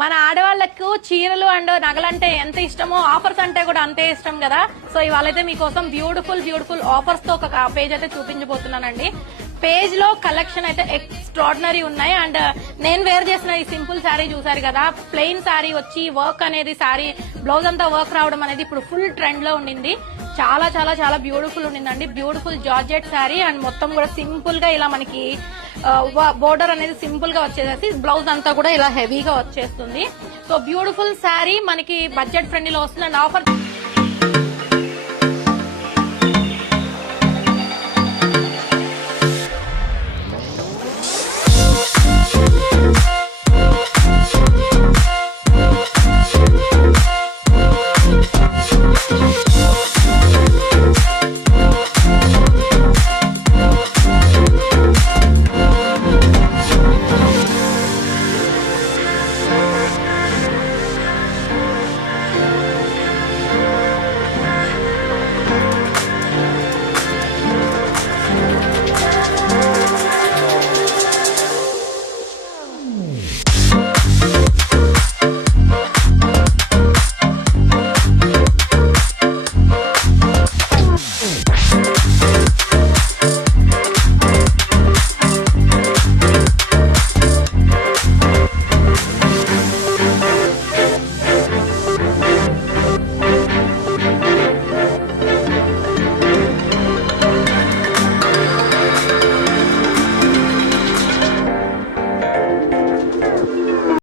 మన ఆడవాళ్ళకు చీరలు అండ్ నగలంటే ఎంత ఇష్టమో ఆఫర్స్ అంటే కూడా అంతే ఇష్టం కదా. సో ఇవాళైతే మీకోసం బ్యూటిఫుల్ ఆఫర్స్ తో ఒక పేజ్ అయితే చూపించబోతున్నానండి. పేజ్ లో కలెక్షన్ అయితే ఎక్స్ట్రాడినరీ ఉన్నాయి. అండ్ నేను వేర్ చేసిన ఈ సింపుల్ శారీ చూసారు కదా, ప్లెయిన్ శారీ వచ్చి వర్క్ అనేది శారీ బ్లౌజ్ అంతా వర్క్ రావడం అనేది ఇప్పుడు ఫుల్ ట్రెండ్ లో ఉండింది. చాలా చాలా చాలా బ్యూటిఫుల్ ఉండిందండి. బ్యూటిఫుల్ జార్జెట్ శారీ అండ్ మొత్తం కూడా సింపుల్ గా ఇలా మనకి బోర్డర్ అనేది సింపుల్ గా వచ్చేసేసి బ్లౌజ్ అంతా కూడా ఇలా హెవీగా వచ్చేస్తుంది. సో బ్యూటిఫుల్ శారీ మనకి బడ్జెట్ ఫ్రెండ్లీ లో వస్తుంది. And offer